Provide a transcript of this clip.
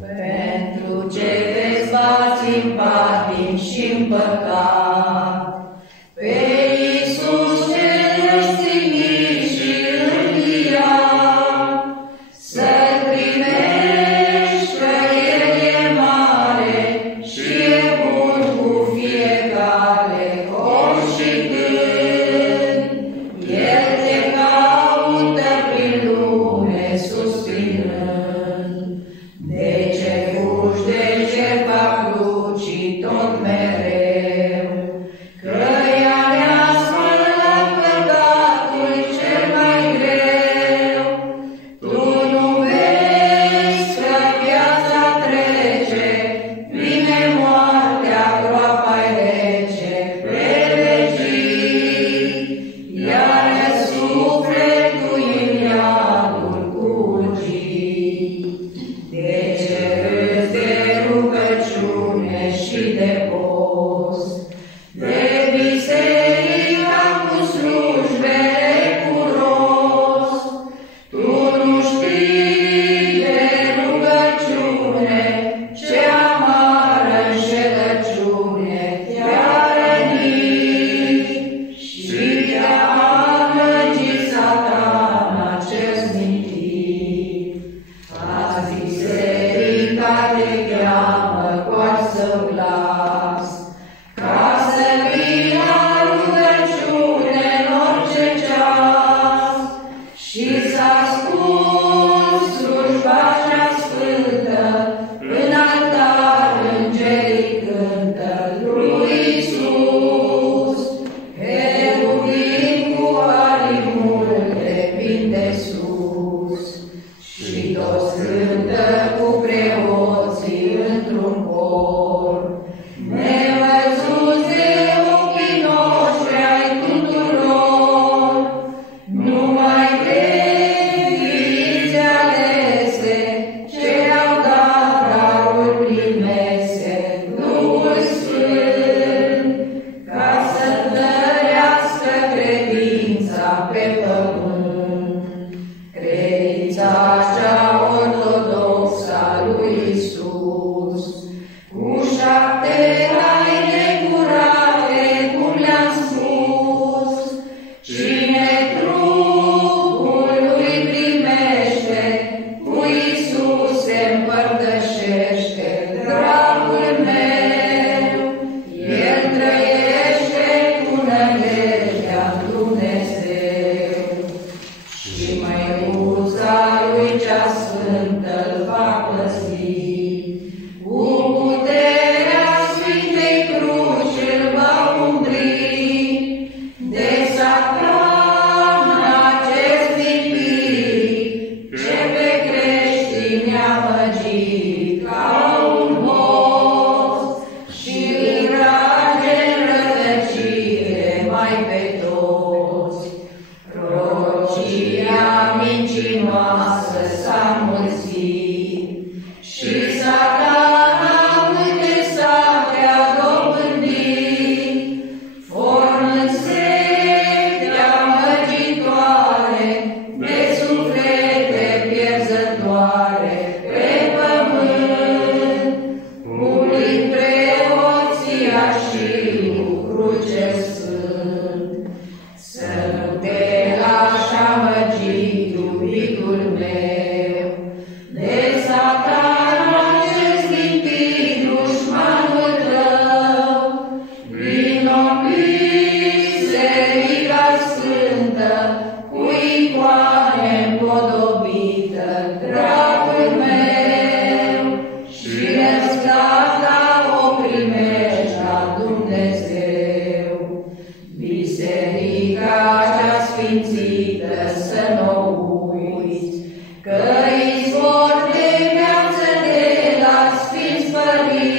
Pentru ce dezbați în patim și în păcat, pe Iisus cel răstignit și înviat, să-L primești că El e mare și e bun cu fiecare om și gând. El te caută prin lume suspinând. De ce fugi de jertfa crucii tot mereu? Că ea ne-a spălat păcatul cel mai greu. Tu nu vezi că viața trece, vine moartea, groapa-i rece, pe vecii, iar sufletul în iadul curgii. De ce râzi de rugăciune și de post, de biserica cu slujbele cu rost? Tu nu știi de rugăciune, ce amară înșelăciune te-a rănit și te-a amăgit Satana cel smintit. Azi biserica te cheamă cu al său glas, ca să vii la rugăciune în orice ceas și să asculți slujba cea sfântă, în altar îngerii cântă lui Iisus. Heruvim cu aripi multe vin de sus și toți cântă cu preoții într-un cor. Nevăzuți de ochii noștri ai tuturor, numai de fiiți alese, ce au dat darul prin mese, Duhul Sfânt, ca să întărească credința pe pământ. Credința cea ortodoxă a lui Iisus, cu 7 haine curate, cum le-am spus. Cine trupul lui primește, cu Iisus se împărtășește. Dragul meu, el trăiește cu nădejdea în Dumnezeu. Și măicuța lui cea sfântă îl va păzi, cu puterea Sfintei Cruci îl va umbri. De Satan acest impii, ce pe creștini a amăgit ca un hoț și îi trage în rătăcire mai pe toți. Prorocia mincinoasă s-a mulțit și Satana multe sate a dobândit, formând secte amăgitoare de suflete pierzătoare pe pământ, umplind preoția și lucru cel sfânt. Să nu te lași amăgit, iubitul meu, de Satana cel smintit, dușmanul tău. Vino în biserica sfântă, cu icoane împodobită, dragul meu, și răsplata o primești la Dumnezeu. Biserica cea sfințită să n-o uiți, că izvor de viață de la Sfinți Părinți